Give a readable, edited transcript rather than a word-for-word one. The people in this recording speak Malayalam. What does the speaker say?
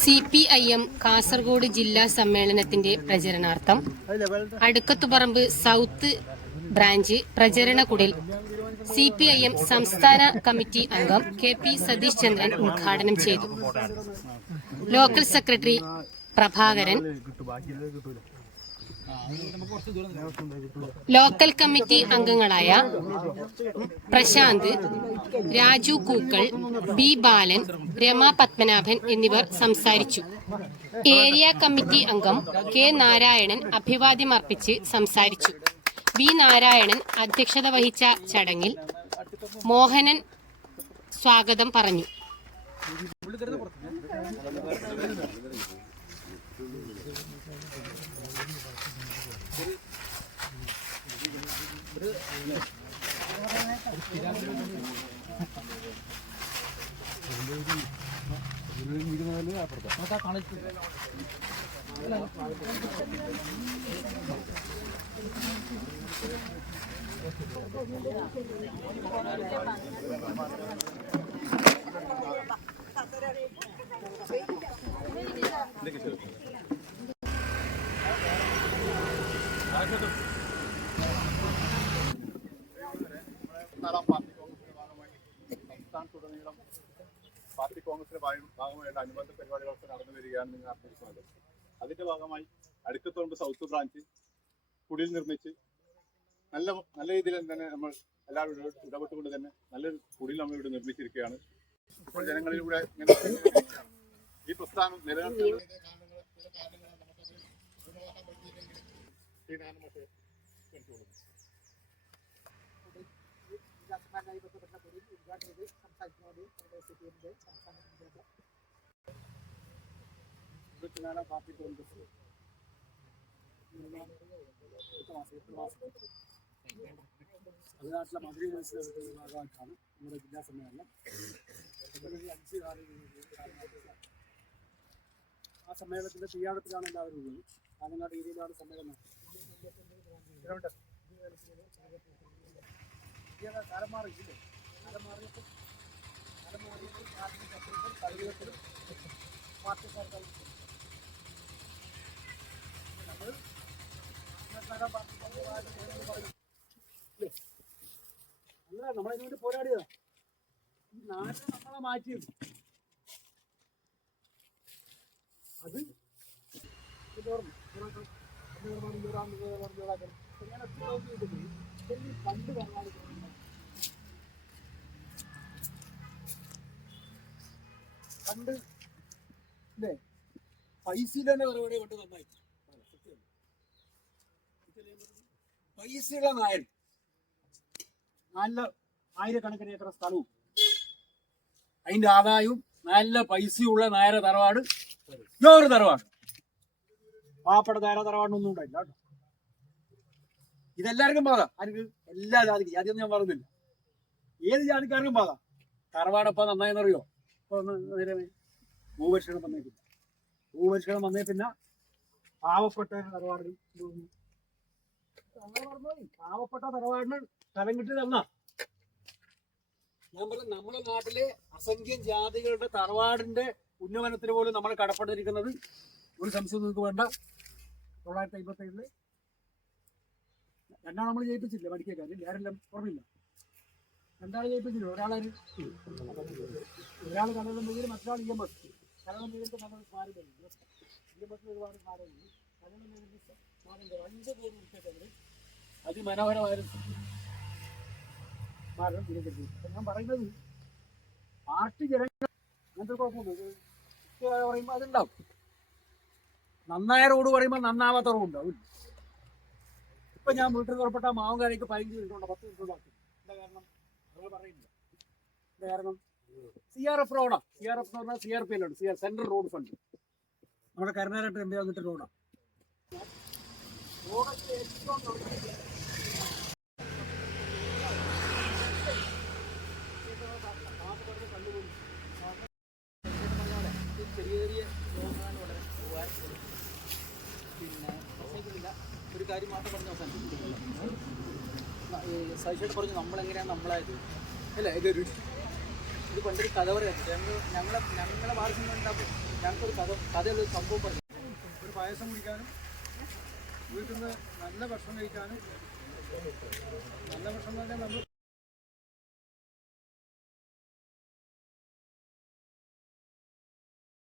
CPIM കാസർഗോഡ് ജില്ലാ സമ്മേളനത്തിന്റെ പ്രചരണാർത്ഥം അടുക്കത്തുപറമ്പ് സൗത്ത് ബ്രാഞ്ച് പ്രചരണ കുടിൽ CPIM സംസ്ഥാന കമ്മിറ്റി അംഗം KP സതീഷ് ചന്ദ്രൻ ഉദ്ഘാടനം ചെയ്തു. Local secretary Prabhakaran, local committee അംഗങ്ങളായ പ്രശാന്ത്, രാജു കൂക്കൾ, B ബാലൻ, രമ പത്മനാഭൻ എന്നിവർ സംസാരിച്ചു. ഏരിയ കമ്മിറ്റി അംഗം K നാരായണൻ അഭിവാദ്യമർപ്പിച്ച് സംസാരിച്ചു. B നാരായണൻ അധ്യക്ഷത വഹിച്ച ചടങ്ങിൽ മോഹനൻ സ്വാഗതം പറഞ്ഞു. പാർട്ടി കോൺഗ്രസിന്റെ ഭാഗമായിട്ട് അനുബന്ധ പരിപാടികളൊക്കെ നടന്നു വരികയാണ് നിങ്ങൾ അറിഞ്ഞിരിക്കുന്നത്. അതിന്റെ ഭാഗമായി അടുക്കത്തുപറമ്പ് സൗത്ത് ബ്രാഞ്ച് കുടിൽ നിർമ്മിച്ച് നല്ല രീതിയിൽ തന്നെ നമ്മൾ എല്ലാവരും ഇടപെട്ടുകൊണ്ട് തന്നെ നല്ലൊരു കുടിൽ നമ്മൾ ഇവിടെ നിർമ്മിച്ചിരിക്കുകയാണ്. ഇപ്പോൾ ജനങ്ങളിലൂടെ ഈ പ്രസ്ഥാനം നിലനിർത്തുന്നത് പാർട്ടി കോൺഗ്രസ് അതിനായിട്ടുള്ള മന്ത്രി ഭാഗമായിട്ടാണ് നമ്മുടെ ജില്ലാ സമ്മേളനം. 5 ആ സമ്മേളനത്തിന്റെ തയ്യാറെടുപ്പിലാണ് എല്ലാവരും ഉള്ളത്. കാഞ്ഞങ്ങാട് ഏരിയയിലാണ് സമ്മേളനം. നമ്മളതിനു വേണ്ടി പോരാടിയതാ. ഈ നാട്ടിൽ നമ്മളെ മാറ്റിയത് അത് പണ്ട് അല്ലേ പൈസയിൽ തന്നെ പരിപാടി കൊണ്ട് നന്നായി. പൈസയുള്ള നായർ നല്ല ആയിരക്കണക്കിന് ഏക്കർ സ്ഥലവും അതിന്റെ ആദായവും നല്ല പൈസയുള്ള നായര തറവാട് ഒരു തറവാട്. പാവപ്പെട്ട നായര തറവാടിനൊന്നും ഉണ്ടായില്ല കേട്ടോ. ഇതെല്ലാവർക്കും ബാധ. ആർക്ക്? എല്ലാ ജാതിക്കും. ജാതിയൊന്നും ഞാൻ പറയുന്നില്ല. ഏത് ജാതിക്കാർക്കും ബാധ. തറവാടപ്പം നന്നായെന്നറിയോ? ഇപ്പൊ ഭൂപരിഷ്കരണം വന്നേക്കില്ല. ഭൂപരിഷ്കരണം വന്നേ പിന്നെ പാവപ്പെട്ട തറവാട് പാവപ്പെട്ട തറവാടിന് സ്ഥലം കിട്ടിയതല്ല. ഞാൻ പറഞ്ഞു നമ്മുടെ നാട്ടിലെ അസംഖ്യം ജാതികളുടെ തറവാടിന്റെ ഉന്നമനത്തിന് പോലും നമ്മൾ കടപ്പെട്ടിരിക്കുന്നത് ഒരു സംശയം നിങ്ങൾക്ക് വേണ്ട. 957 രണ്ടാണ് നമ്മൾ ജയിപ്പിച്ചില്ല. പഠിക്കാനും ആരെല്ലാം ഓർമ്മയില്ല. രണ്ടാളെ ജയിപ്പിച്ചില്ല. ഒരാൾ കടലും പേര്, മറ്റൊരാൾ EMS. കടലും പേരിന്റെ നല്ല സ്മാരകം EMS ഒരുപാട് സ്മാരകമുണ്ട്. കടലും പേരിന്റെ സ്മാരകം 5 പേര് വിളിച്ചത് അതിമനോഹരമായൊരു സ്മാരകം ഇതിനെക്കുറിച്ച്. ഞാൻ പറയുന്നത് പാർട്ടി ജനങ്ങൾ അങ്ങനത്തെ കുഴപ്പമൊന്നും പറയുമ്പോൾ അതുണ്ടാവും. നന്നായ റോഡ് പറയുമ്പോൾ നന്നാവാത്ത റോഡ് ഉണ്ടാവും. ഇപ്പൊ ഞാൻ വീട്ടിൽ പുറപ്പെട്ട മാവങ്കാലേക്ക് 15 മിനിറ്റ് ഉണ്ട്, 10 മിനിറ്റ് ഉണ്ടാക്കും. എന്താ കാരണം? അത് പറയുന്നില്ല. എന്താ കാരണം? CRF റോഡാ. CRF എന്ന് പറഞ്ഞാൽ CRPL ഉണ്ട്, സെൻട്രൽ റോഡ് ഫണ്ട്. നമ്മുടെ കരുണാകരൻ MP വന്നിട്ട് റോഡാ. റോഡൊക്കെ ഏറ്റവും ചെറിയ ചെറിയ രോഗങ്ങളാണ് വളരെ ഉപകാരപ്പെടുന്നത്. പിന്നെ ഒരു കാര്യം മാത്രം പറഞ്ഞ് അവസാനിപ്പിക്കുന്നില്ല. സൈഷായിട്ട് പറഞ്ഞു നമ്മളെങ്ങനെയാണ് നമ്മളായത് അല്ലേ. ഇതൊരു ഇത് പണ്ടൊരു കഥ പറയാം. ഞങ്ങളെ വാർഷികം ഉണ്ടാക്കും. ഞങ്ങൾക്കൊരു കഥയുള്ള ഒരു സംഭവം പറഞ്ഞു. ഒരു പായസം കുടിക്കാനും വീട്ടിൽ നിന്ന് നല്ല ഭക്ഷണം കഴിക്കാനും, നല്ല ഭക്ഷണം എന്ന് പറഞ്ഞാൽ നമ്മൾ